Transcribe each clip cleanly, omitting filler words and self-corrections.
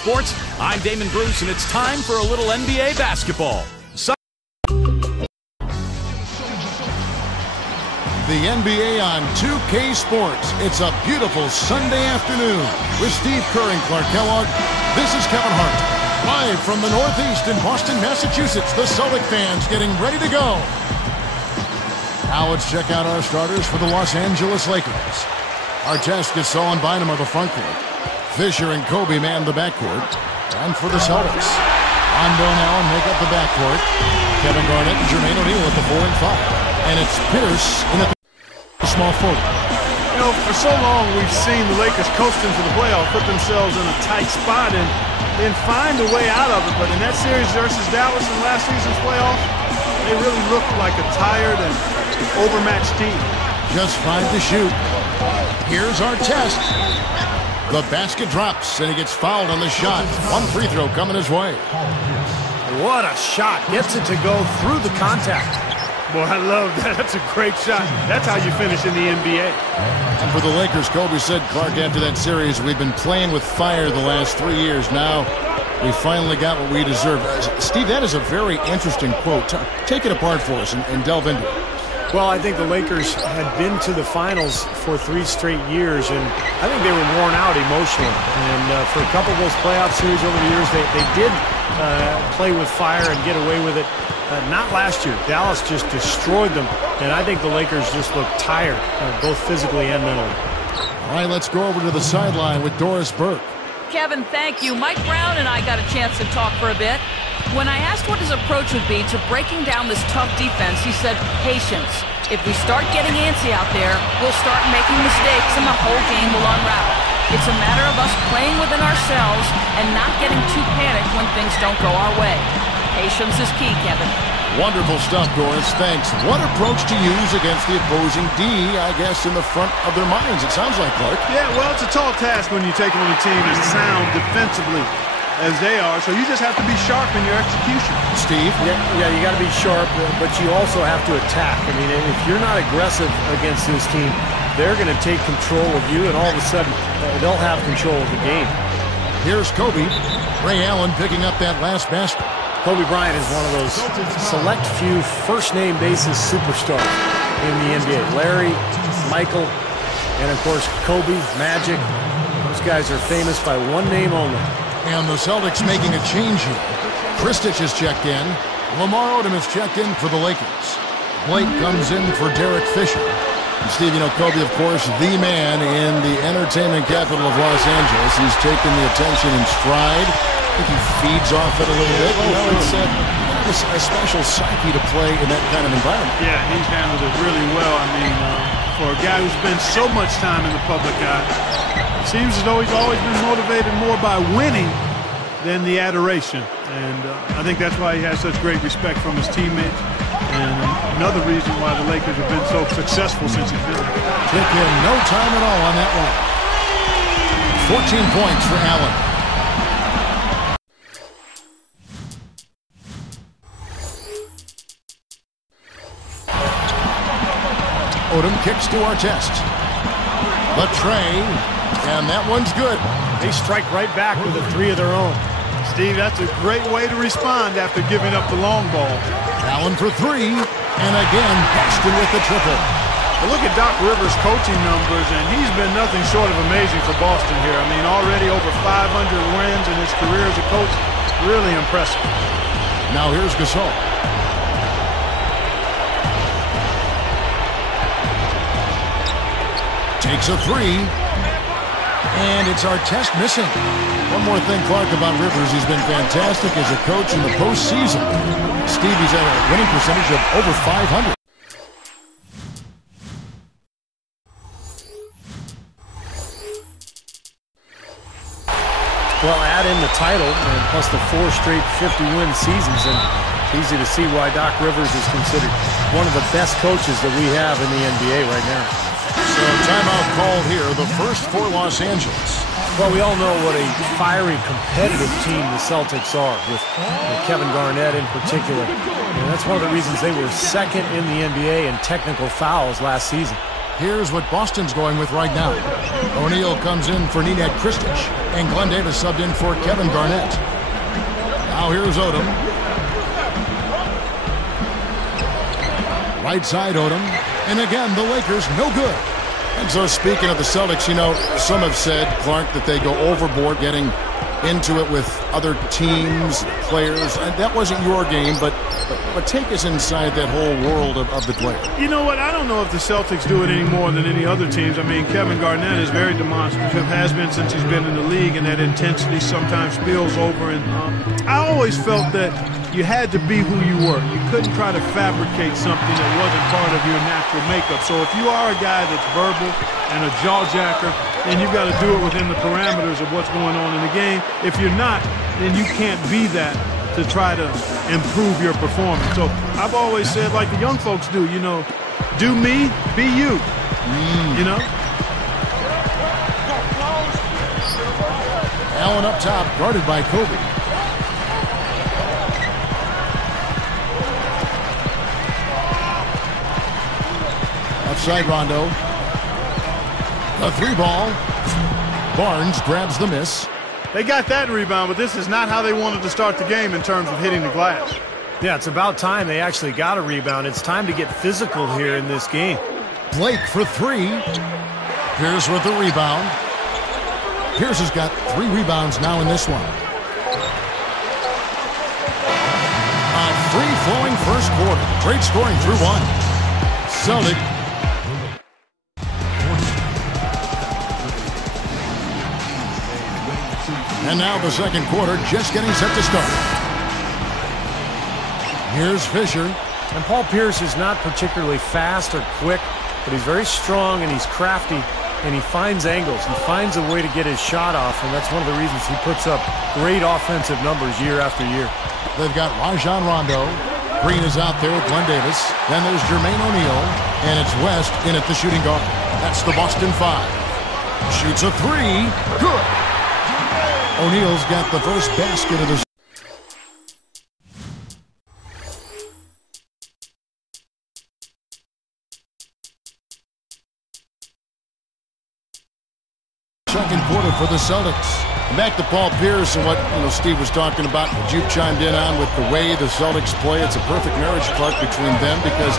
Sports. I'm Damon Bruce, and it's time for a little NBA basketball. The NBA on 2K Sports. It's a beautiful Sunday afternoon with Steve Kerr and Clark Kellogg. This is Kevin Hart. Live from the Northeast in Boston, Massachusetts, the Celtic fans getting ready to go. Now let's check out our starters for the Los Angeles Lakers. Artest, Gasol, and Bynum are the front court. Fisher and Kobe man the backcourt. And for the Celtics, Rondo and Allen make up the backcourt. Kevin Garnett and Jermaine O'Neal at the 4 and 5. And it's Pierce in at the small forward. You know, for so long we've seen the Lakers coasting to the playoffs, put themselves in a tight spot, and then find a way out of it. But in that series versus Dallas in last season's playoffs, they really looked like a tired and overmatched team. Just 5 to shoot. Here's Artest. The basket drops, and he gets fouled on the shot. One free throw coming his way. What a shot. Gets it to go through the contact. Boy, I love that. That's a great shot. That's how you finish in the NBA. And for the Lakers, Kobe said, Clark, after that series, we've been playing with fire the last 3 years. Now we finally got what we deserve. Steve, that is a very interesting quote. Take it apart for us and delve into it. Well, I think the Lakers had been to the finals for 3 straight years, and I think they were worn out emotionally. And for a couple of those playoff series over the years, they did play with fire and get away with it. Not last year. Dallas just destroyed them, and I think the Lakers just looked tired, both physically and mentally. All right, let's go over to the sideline with Doris Burke. Kevin, thank you. Mike Brown and I got a chance to talk for a bit. When I asked what his approach would be to breaking down this tough defense, he said, patience. If we start getting antsy out there, we'll start making mistakes and the whole game will unravel. It's a matter of us playing within ourselves and not getting too panicked when things don't go our way. Patience is key, Kevin. Wonderful stuff, Doris. Thanks. What approach to use against the opposing D, I guess, in the front of their minds, it sounds like, Clark. Yeah, well, it's a tall task when you take on a team as sound defensively as they are, so you just have to be sharp in your execution. Steve? Yeah, you got to be sharp, but you also have to attack. I mean, if you're not aggressive against this team, they're going to take control of you, and all of a sudden, they'll have control of the game. Here's Kobe. Ray Allen picking up that last basket. Kobe Bryant is one of those select few first-name basis superstars in the NBA. Larry, Michael, and of course, Kobe, Magic. Those guys are famous by one name only. And the Celtics making a change here. Kristich has checked in. Lamar Odom has checked in for the Lakers. Blake comes in for Derek Fisher. And Steve, you know, Kobe, of course, the man in the entertainment capital of Los Angeles. He's taken the attention in stride. I think he feeds off it a little bit. You know, it's a special psyche to play in that kind of environment. Yeah, he's handled it really well. I mean, for a guy who's spent so much time in the public eye, it seems as though he's always been motivated more by winning than the adoration. And I think that's why he has such great respect from his teammates. And another reason why the Lakers have been so successful since he's been there. Took him no time at all on that one. 14 points for Allen. Odom kicks to Artest. The tray, and that one's good. They strike right back with a 3 of their own. Steve, that's a great way to respond after giving up the long ball. Allen for 3, and again, Boston with the triple. Well, look at Doc Rivers' coaching numbers, and he's been nothing short of amazing for Boston here. I mean, already over 500 wins in his career as a coach. Really impressive. Now here's Gasol. Takes a 3, and it's Artest missing. One more thing, Clark, about Rivers. He's been fantastic as a coach in the postseason. Steve, he's at a winning percentage of over 500. Well, add in the title and plus the 4 straight 50-win seasons, and it's easy to see why Doc Rivers is considered one of the best coaches that we have in the NBA right now. So timeout called here, the first for Los Angeles. Well, we all know what a fiery, competitive team the Celtics are, with Kevin Garnett in particular. And that's one of the reasons they were second in the NBA in technical fouls last season. Here's what Boston's going with right now. O'Neal comes in for Nenad Kristic, and Glenn Davis subbed in for Kevin Garnett. Now here's Odom. Right side Odom. And again, the Lakers no good. And so speaking of the Celtics, you know, some have said, Clark, that they go overboard getting into it with other teams, players. And that wasn't your game, but take us inside that whole world of the player. You know what? I don't know if the Celtics do it any more than any other teams. I mean, Kevin Garnett is very demonstrative, has been since he's been in the league, and that intensity sometimes spills over. And I always felt that you had to be who you were. You couldn't try to fabricate something that wasn't part of your natural makeup. So if you are a guy that's verbal and a jaw-jacker, then you've got to do it within the parameters of what's going on in the game. If you're not, then you can't be that to try to improve your performance. So I've always said, like the young folks do, you know, do me, be you, you know? Allen up top, guarded by Kobe. Outside Rondo. A three ball. Barnes grabs the miss. They got that rebound, but this is not how they wanted to start the game in terms of hitting the glass. Yeah, it's about time they actually got a rebound. It's time to get physical here in this game. Blake for three. Pierce with the rebound. Pierce has got 3 rebounds now in this one. A free-flowing first quarter. Great scoring through one. Celtic. And now the second quarter just getting set to start. Here's Fisher. And Paul Pierce is not particularly fast or quick, but he's very strong and he's crafty, and he finds angles. He finds a way to get his shot off, and that's one of the reasons he puts up great offensive numbers year after year. They've got Rajon Rondo. Green is out there with Glenn Davis. Then there's Jermaine O'Neal, and it's West in at the shooting guard. That's the Boston 5. Shoots a 3. Good. O'Neal's got the first basket of the second quarter for the Celtics. Back to Paul Pierce and what Steve was talking about, what you've chimed in on with the way the Celtics play. It's a perfect marriage, Clark, between them because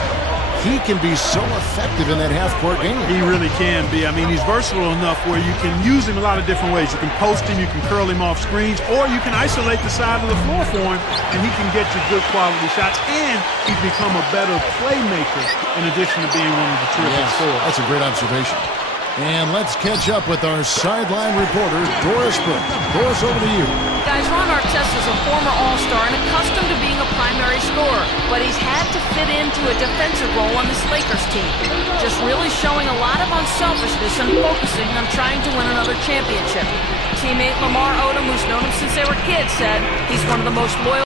he can be so effective in that half-court game. He really can be. I mean, he's versatile enough where you can use him a lot of different ways. You can post him, you can curl him off screens, or you can isolate the side of the floor for him, and he can get you good quality shots, and he's become a better playmaker in addition to being one of the terrific scorers. That's a great observation. And let's catch up with our sideline reporter, Doris Burke. Doris, over to you. Guys, Ron Artest is a former All-Star and accustomed to being a primary scorer, but he's had to fit into a defensive role on this Lakers team. Just really showing a lot of unselfishness and focusing on trying to win another championship. Teammate Lamar Odom, who's known him since they were kids, said he's one of the most loyal